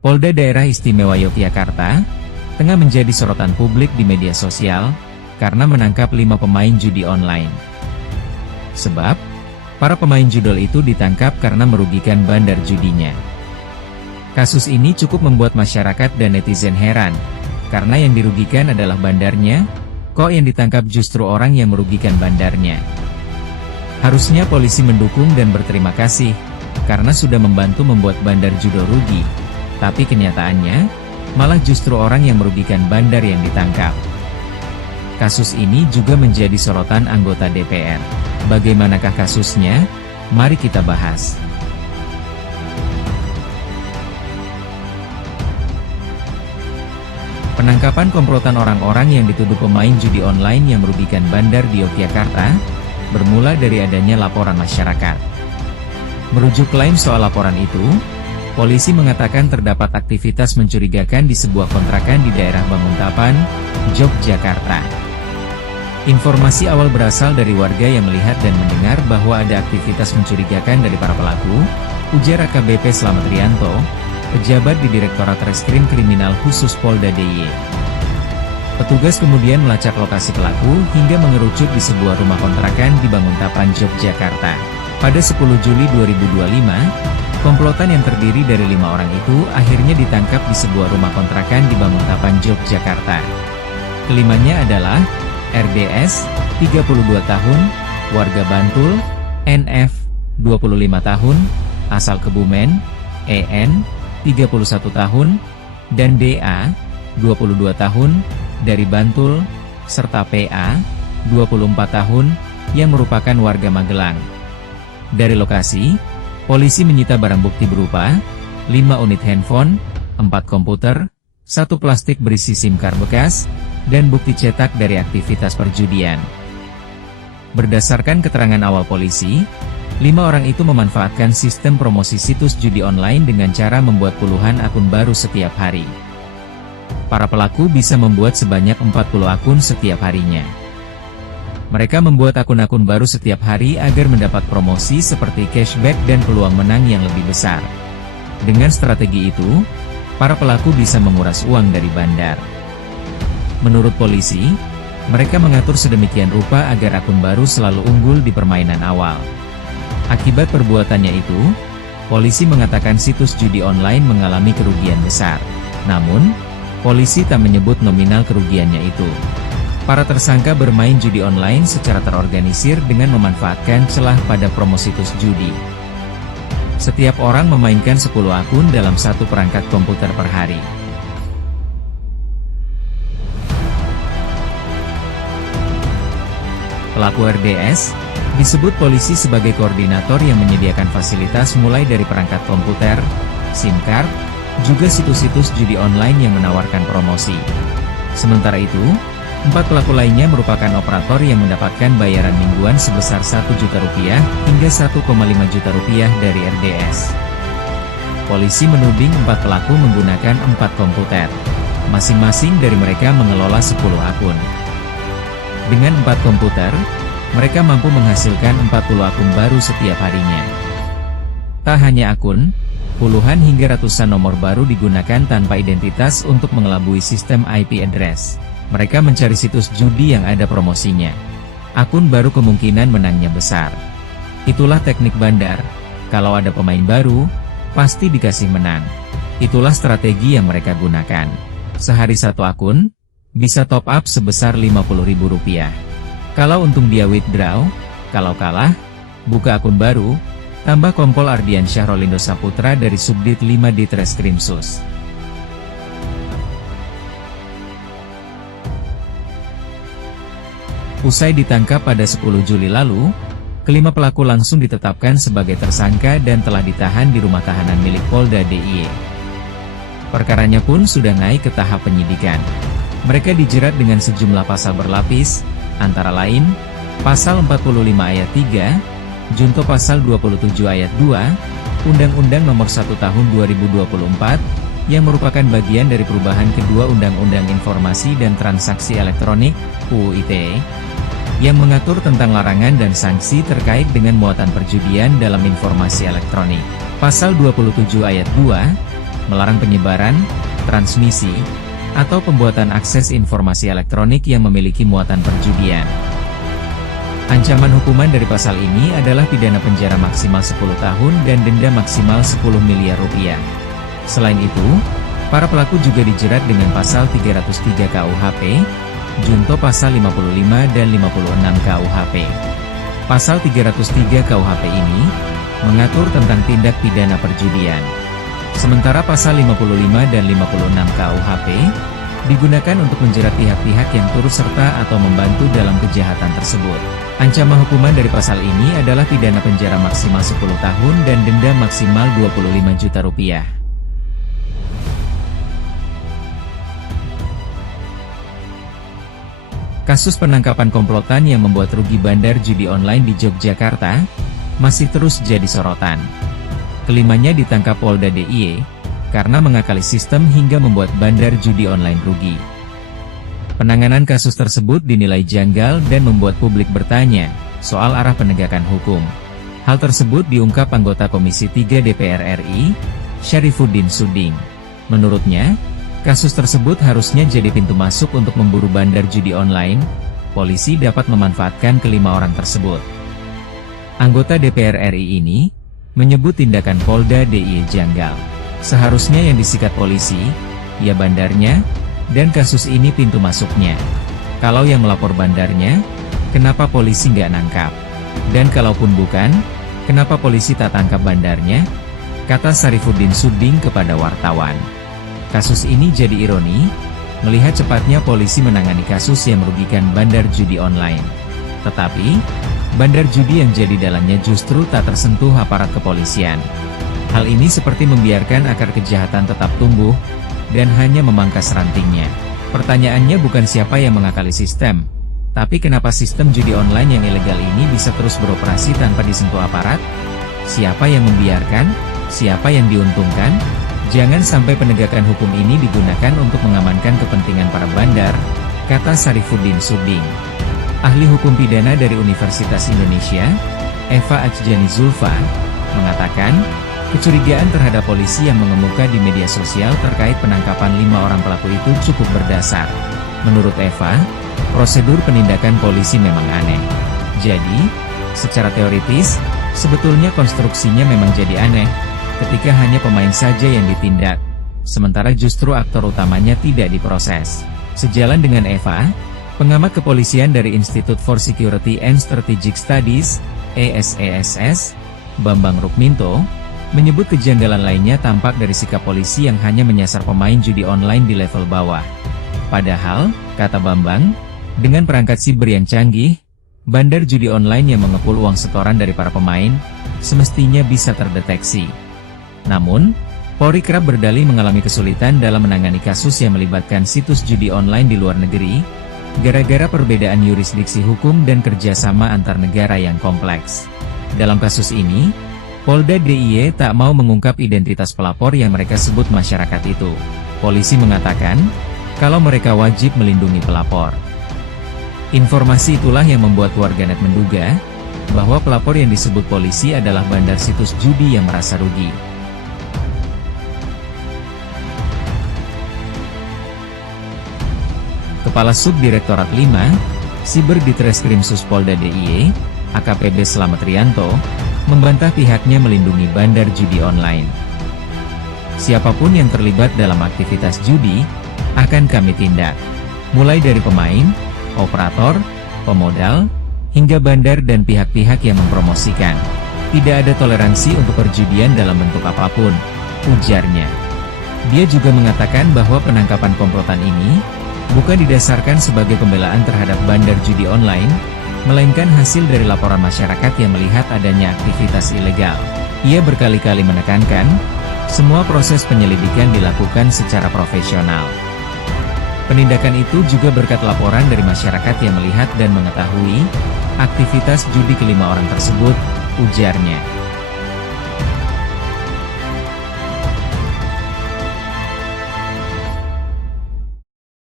Polda Daerah Istimewa Yogyakarta tengah menjadi sorotan publik di media sosial karena menangkap 5 pemain judi online. Sebab, para pemain judol itu ditangkap karena merugikan bandar judinya. Kasus ini cukup membuat masyarakat dan netizen heran, karena yang dirugikan adalah bandarnya, kok yang ditangkap justru orang yang merugikan bandarnya. Harusnya polisi mendukung dan berterima kasih, karena sudah membantu membuat bandar judol rugi. Tapi kenyataannya, malah justru orang yang merugikan bandar yang ditangkap. Kasus ini juga menjadi sorotan anggota DPR. Bagaimanakah kasusnya? Mari kita bahas. Penangkapan komplotan orang-orang yang dituduh pemain judi online yang merugikan bandar di Yogyakarta, bermula dari adanya laporan masyarakat. Merujuk klaim soal laporan itu, polisi mengatakan terdapat aktivitas mencurigakan di sebuah kontrakan di daerah Banguntapan, Yogyakarta. Informasi awal berasal dari warga yang melihat dan mendengar bahwa ada aktivitas mencurigakan dari para pelaku, ujar AKBP Slamet Rianto, pejabat di Direktorat Reskrim Kriminal Khusus Polda DIY. Petugas kemudian melacak lokasi pelaku hingga mengerucut di sebuah rumah kontrakan di Banguntapan, Yogyakarta. Pada 10 Juli 2025, komplotan yang terdiri dari 5 orang itu akhirnya ditangkap di sebuah rumah kontrakan di Banguntapan, Yogyakarta. Kelimanya adalah RDS, 32 tahun, warga Bantul, NF, 25 tahun, asal Kebumen, EN, 31 tahun, dan DA, 22 tahun, dari Bantul, serta PA, 24 tahun, yang merupakan warga Magelang. Dari lokasi, polisi menyita barang bukti berupa 5 unit handphone, 4 komputer, 1 plastik berisi SIM card bekas, dan bukti cetak dari aktivitas perjudian. Berdasarkan keterangan awal polisi, 5 orang itu memanfaatkan sistem promosi situs judi online dengan cara membuat puluhan akun baru setiap hari. Para pelaku bisa membuat sebanyak 40 akun setiap harinya. Mereka membuat akun-akun baru setiap hari agar mendapat promosi seperti cashback dan peluang menang yang lebih besar. Dengan strategi itu, para pelaku bisa menguras uang dari bandar. Menurut polisi, mereka mengatur sedemikian rupa agar akun baru selalu unggul di permainan awal. Akibat perbuatannya itu, polisi mengatakan situs judi online mengalami kerugian besar. Namun, polisi tak menyebut nominal kerugiannya itu. Para tersangka bermain judi online secara terorganisir dengan memanfaatkan celah pada promo situs judi. Setiap orang memainkan 10 akun dalam satu perangkat komputer per hari. Pelaku RDS disebut polisi sebagai koordinator yang menyediakan fasilitas mulai dari perangkat komputer, SIM card, juga situs-situs judi online yang menawarkan promosi. Sementara itu, 4 pelaku lainnya merupakan operator yang mendapatkan bayaran mingguan sebesar Rp1.000.000 hingga Rp1,5 juta dari RDS. Polisi menuding 4 pelaku menggunakan 4 komputer. Masing-masing dari mereka mengelola 10 akun. Dengan 4 komputer, mereka mampu menghasilkan 40 akun baru setiap harinya. Tak hanya akun, puluhan hingga ratusan nomor baru digunakan tanpa identitas untuk mengelabui sistem IP address. Mereka mencari situs judi yang ada promosinya. Akun baru kemungkinan menangnya besar. Itulah teknik bandar. Kalau ada pemain baru, pasti dikasih menang. Itulah strategi yang mereka gunakan. Sehari 1 akun, bisa top up sebesar Rp50.000. Kalau untung dia withdraw, kalau kalah, buka akun baru, tambah Kompol Ardian Syahrolindo Saputra dari Subdit 5 Ditreskrimsus. Usai ditangkap pada 10 Juli lalu, kelima pelaku langsung ditetapkan sebagai tersangka dan telah ditahan di rumah tahanan milik Polda DIY. Perkaranya pun sudah naik ke tahap penyidikan. Mereka dijerat dengan sejumlah pasal berlapis, antara lain, Pasal 45 Ayat 3, Junto Pasal 27 Ayat 2, Undang-Undang Nomor 1 Tahun 2024, yang merupakan bagian dari perubahan kedua Undang-Undang Informasi dan Transaksi Elektronik, UU ITE, yang mengatur tentang larangan dan sanksi terkait dengan muatan perjudian dalam informasi elektronik. Pasal 27 Ayat 2, melarang penyebaran, transmisi, atau pembuatan akses informasi elektronik yang memiliki muatan perjudian. Ancaman hukuman dari pasal ini adalah pidana penjara maksimal 10 tahun dan denda maksimal 10 miliar rupiah. Selain itu, para pelaku juga dijerat dengan pasal 303 KUHP, junto pasal 55 dan 56 KUHP. Pasal 303 KUHP ini mengatur tentang tindak pidana perjudian. Sementara pasal 55 dan 56 KUHP digunakan untuk menjerat pihak-pihak yang turut serta atau membantu dalam kejahatan tersebut. Ancaman hukuman dari pasal ini adalah pidana penjara maksimal 10 tahun dan denda maksimal 25 juta rupiah. Kasus penangkapan komplotan yang membuat rugi bandar judi online di Yogyakarta masih terus jadi sorotan. Kelimanya ditangkap Polda DIY karena mengakali sistem hingga membuat bandar judi online rugi. Penanganan kasus tersebut dinilai janggal dan membuat publik bertanya soal arah penegakan hukum. Hal tersebut diungkap anggota Komisi 3 DPR RI, Syarifuddin Suding. Menurutnya, kasus tersebut harusnya jadi pintu masuk untuk memburu bandar judi online. Polisi dapat memanfaatkan kelima orang tersebut. Anggota DPR RI ini menyebut tindakan Polda DIY janggal. Seharusnya yang disikat polisi, ya bandarnya, dan kasus ini pintu masuknya. Kalau yang melapor bandarnya, kenapa polisi nggak nangkap? Dan kalaupun bukan, kenapa polisi tak tangkap bandarnya? Kata Syarifuddin Suding kepada wartawan. Kasus ini jadi ironi, melihat cepatnya polisi menangani kasus yang merugikan bandar judi online. Tetapi, bandar judi yang jadi dalannya justru tak tersentuh aparat kepolisian. Hal ini seperti membiarkan akar kejahatan tetap tumbuh, dan hanya memangkas rantingnya. Pertanyaannya bukan siapa yang mengakali sistem, tapi kenapa sistem judi online yang ilegal ini bisa terus beroperasi tanpa disentuh aparat? Siapa yang membiarkan? Siapa yang diuntungkan? Jangan sampai penegakan hukum ini digunakan untuk mengamankan kepentingan para bandar, kata Syarifuddin Suding. Ahli hukum pidana dari Universitas Indonesia, Eva Ajjani Zulfa, mengatakan, kecurigaan terhadap polisi yang mengemuka di media sosial terkait penangkapan 5 orang pelaku itu cukup berdasar. Menurut Eva, prosedur penindakan polisi memang aneh. Jadi, secara teoritis, sebetulnya konstruksinya memang jadi aneh, ketika hanya pemain saja yang ditindak, sementara justru aktor utamanya tidak diproses. Sejalan dengan Eva, pengamat kepolisian dari Institute for Security and Strategic Studies, ISESS, Bambang Rukminto, menyebut kejanggalan lainnya tampak dari sikap polisi yang hanya menyasar pemain judi online di level bawah. Padahal, kata Bambang, dengan perangkat siber yang canggih, bandar judi online yang mengepul uang setoran dari para pemain, semestinya bisa terdeteksi. Namun, Polri kerap berdalih mengalami kesulitan dalam menangani kasus yang melibatkan situs judi online di luar negeri, gara-gara perbedaan yurisdiksi hukum dan kerjasama antar negara yang kompleks. Dalam kasus ini, Polda DIY tak mau mengungkap identitas pelapor yang mereka sebut masyarakat itu. Polisi mengatakan, kalau mereka wajib melindungi pelapor. Informasi itulah yang membuat warganet menduga, bahwa pelapor yang disebut polisi adalah bandar situs judi yang merasa rugi. Kepala Subdirektorat 5, Siber Ditreskrimsus Polda DIY, AKPB Slamet Rianto, membantah pihaknya melindungi bandar judi online. Siapapun yang terlibat dalam aktivitas judi, akan kami tindak. Mulai dari pemain, operator, pemodal, hingga bandar dan pihak-pihak yang mempromosikan. Tidak ada toleransi untuk perjudian dalam bentuk apapun, ujarnya. Dia juga mengatakan bahwa penangkapan komplotan ini bukan didasarkan sebagai pembelaan terhadap bandar judi online, melainkan hasil dari laporan masyarakat yang melihat adanya aktivitas ilegal. Ia berkali-kali menekankan, semua proses penyelidikan dilakukan secara profesional. Penindakan itu juga berkat laporan dari masyarakat yang melihat dan mengetahui aktivitas judi kelima orang tersebut, ujarnya.